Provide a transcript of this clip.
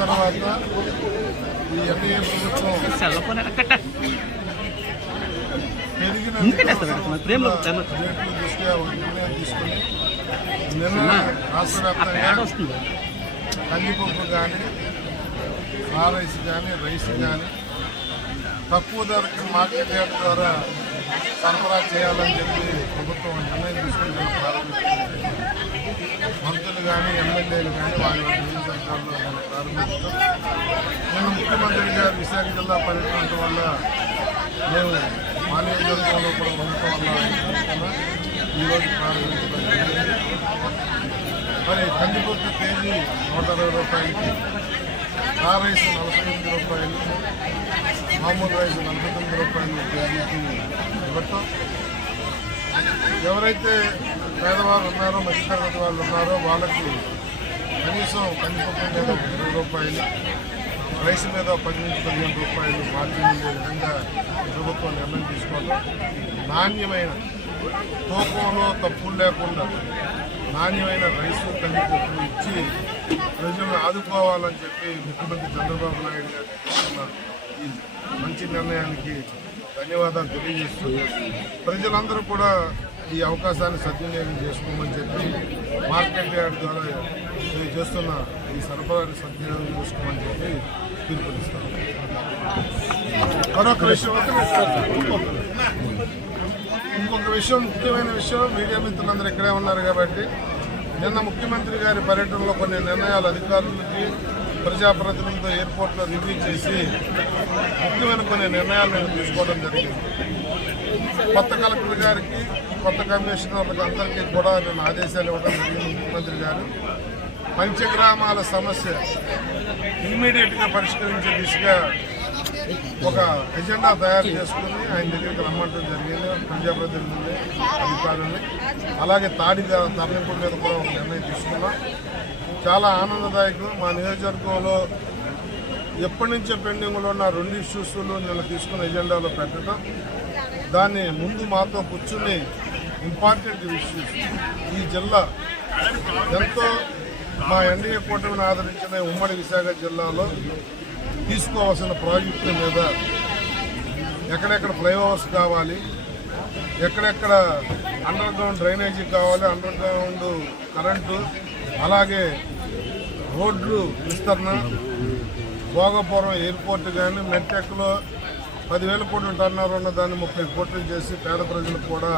తర్వాత ఈ ఎన్డీఏ ప్రభుత్వం పెరిగిన రేట్లు దృష్ట్యా ఒక నిర్ణయం తీసుకుని నిన్న రాష్ట్ర వ్యాప్తంగా కందిపప్పు కానీ రైస్ కానీ తక్కువ ధరకు మార్కెట్ రేట్ ద్వారా సరఫరా చేయాలని చెప్పి ప్రభుత్వం నిర్ణయం తీసుకుని ప్రారంభించింది. మంత్రులు కానీ ఎమ్మెల్యేలు కానీ వాళ్ళ నియోజకవర్గాల్లో ప్రారంభించడం నేను ముఖ్యమంత్రి గారు విశాఖ జిల్లా పర్యటన వల్ల మేము మా నియోజకవర్గంలో కూడా ఉండటం వల్ల ఈరోజు ప్రారంభించడం జరిగింది. మరి కందిపప్పు కేజీ 120 రూపాయలకి, రైస్ 48 రూపాయలు, మామూలు రైస్ 49 రూపాయలు కేజీకి ఇవ్వటం. ఎవరైతే పేదవాళ్ళు ఉన్నారో, మధ్యతరగతి వాళ్ళు ఉన్నారో వాళ్ళకి కనీసం కందిపప్పు మీద 20 రూపాయలు, రైస్ మీద 10-15 రూపాయలు మార్జిన్ ఉండే విధంగా ప్రభుత్వం నిర్ణయం తీసుకోవడం, నాణ్యమైన తూకంలో తప్పులు లేకుండా నాణ్యమైన రైస్ కందిపప్పు ఇచ్చి ప్రజలను ఆదుకోవాలని చెప్పి ముఖ్యమంత్రి చంద్రబాబు నాయుడు గారు తీసుకున్న ఈ మంచి నిర్ణయానికి ధన్యవాదాలు తెలియజేస్తూ ప్రజలందరూ కూడా ఈ అవకాశాన్ని సద్వినియోగం చేసుకోమని చెప్పి మార్కెట్ యార్డ్ ద్వారా చేస్తున్న ఈ సరఫరాని సద్వినియోగం చేసుకోమని చెప్పి పిలుపునిస్తాం. మరొక విషయం, ఇంకొక విషయం, ముఖ్యమైన విషయం, మీడియా మిత్రులందరూ ఇక్కడే ఉన్నారు కాబట్టి నిన్న ముఖ్యమంత్రి గారి పర్యటనలో కొన్ని నిర్ణయాలు అధికారులకి, ప్రజాప్రతినిధులతో ఎయిర్పోర్ట్లో రివ్యూ చేసి ముఖ్యమైన కొన్ని నిర్ణయాలు నేను తీసుకోవడం జరిగింది. కొత్త కలెక్టర్ గారికి, కొత్త కమిషనర్లకు అందరికీ కూడా నేను ఆదేశాలు ఇవ్వడం జరిగింది. ముఖ్యమంత్రి గారు పంచగ్రామాల సమస్య ఇమ్మీడియట్గా పరిష్కరించే దిశగా ఒక ఎజెండా తయారు చేసుకుని ఆయన దగ్గరికి రమ్మంటం జరిగింది. ప్రజాప్రతినిధుల్ని, అధికారుల్ని, అలాగే తరలింపు మీద కూడా ఒక నిర్ణయం తీసుకున్నాం. చాలా ఆనందదాయకం. మా నియోజకవర్గంలో ఎప్పటి నుంచో పెండింగ్లో ఉన్న 2 ఇష్యూస్లు నిన్న తీసుకున్న ఎజెండాలో పెట్టడం, దాన్ని ముందు మాతో కూర్చుని ఇంపార్టెంట్ ఇష్యూస్, ఈ జిల్లా ఎంతో మా ఎన్డీఏ కూటమిని ఆదరించిన ఉమ్మడి విశాఖ జిల్లాలో తీసుకోవాల్సిన ప్రాజెక్టుల మీద, ఎక్కడెక్కడ ఫ్లైఓవర్స్ కావాలి, ఎక్కడెక్కడ అండర్ గ్రౌండ్ డ్రైనేజీ కావాలి, అండర్ గ్రౌండ్ కరెంటు, అలాగే రోడ్లు విస్తరణ, భోగపురం ఎయిర్పోర్ట్ కానీ, మెట్టెక్లో 10,000 కోట్లు టర్నోవర్ ఉన్న దాన్ని 30 కోట్లు చేసి పేద ప్రజలకు కూడా